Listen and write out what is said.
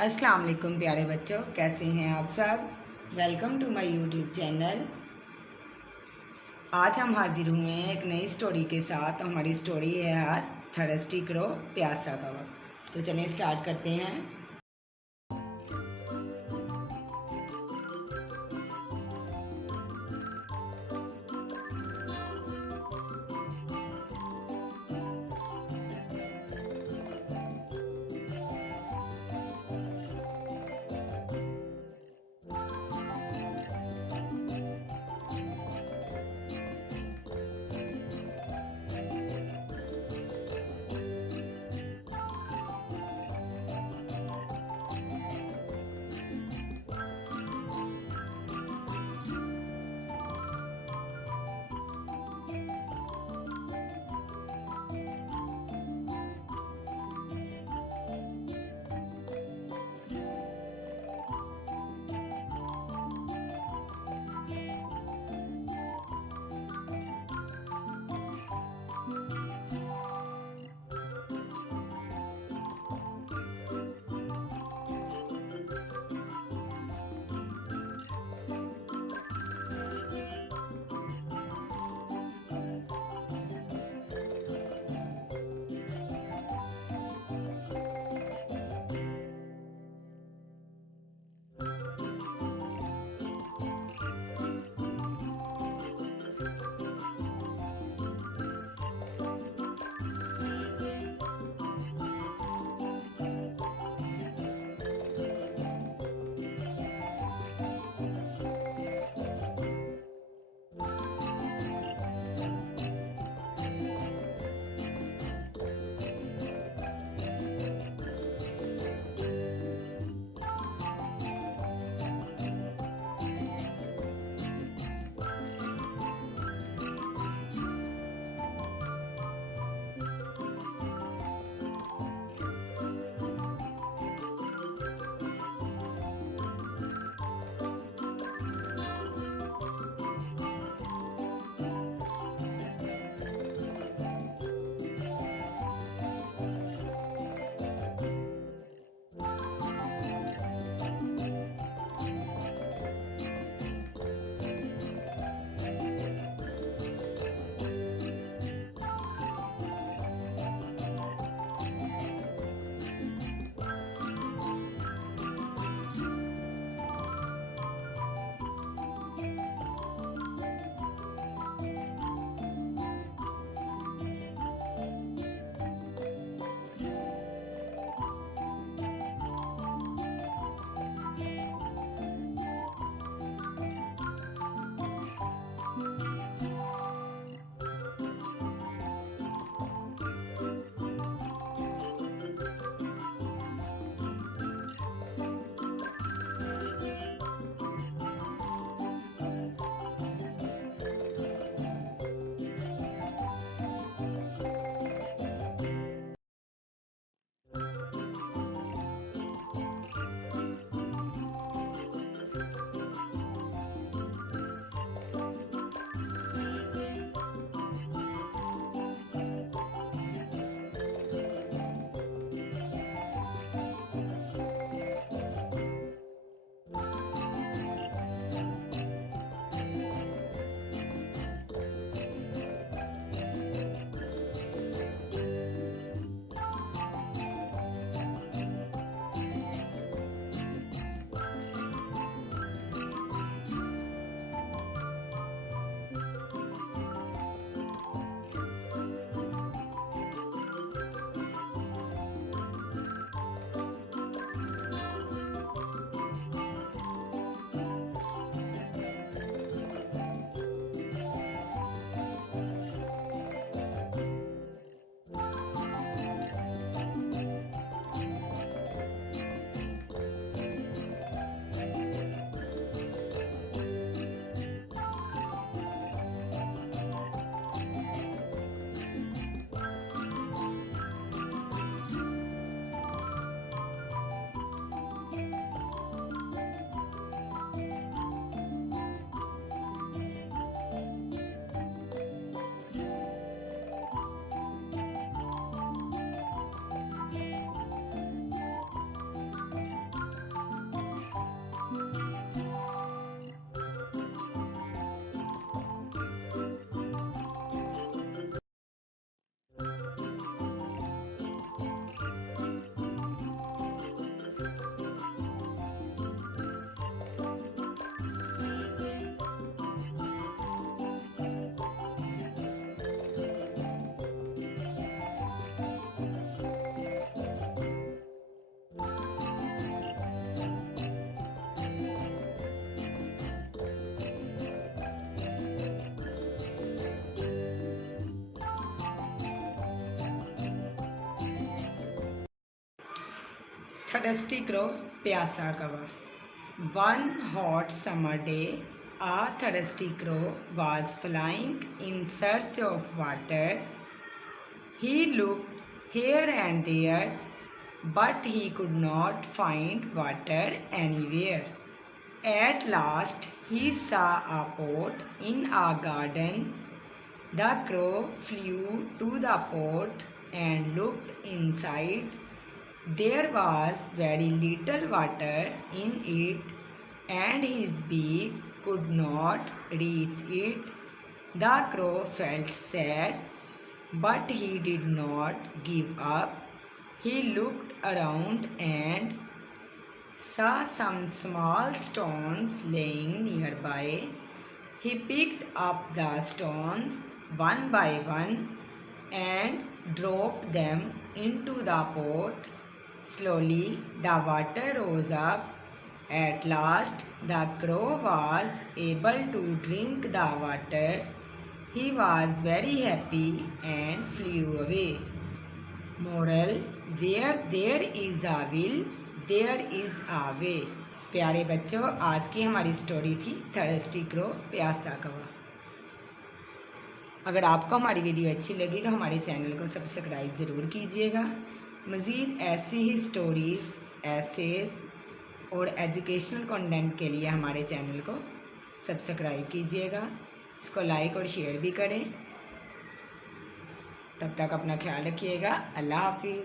अस्सलाम वालेकुम प्यारे बच्चों, कैसे हैं आप सब। Welcome to my YouTube channel. आज हम हाजिर हुए हैं एक नई स्टोरी के साथ। हमारी स्टोरी है आज थर्स्टी क्रो, प्यासा कौवा। तो चलिए स्टार्ट करते हैं। थर्स्टी क्रो, प्यासा कौवा। One hot summer day, a thirsty crow was flying in search of water. He looked here and there, but he could not find water anywhere. At last, he saw a pot in a garden. The crow flew to the pot and looked inside. There was very little water in it, and his beak could not reach it. The crow felt sad, but he did not give up. He looked around and saw some small stones laying nearby. He picked up the stones one by one and dropped them into the pot. Slowly the water rose up. At last the crow was able to drink the water. He was very happy and flew away. Moral: where there is a will, there is a way. प्यारे बच्चों, आज की हमारी story थी thirsty crow, प्यासा कौवा। अगर आपको हमारी वीडियो अच्छी लगी तो हमारे चैनल को सब्सक्राइब ज़रूर कीजिएगा। मज़ीद ऐसी ही स्टोरीज़, एसेज और एजुकेशनल कंटेंट के लिए हमारे चैनल को सब्सक्राइब कीजिएगा। इसको लाइक और शेयर भी करें। तब तक अपना ख्याल रखिएगा। अल्लाह हाफिज़।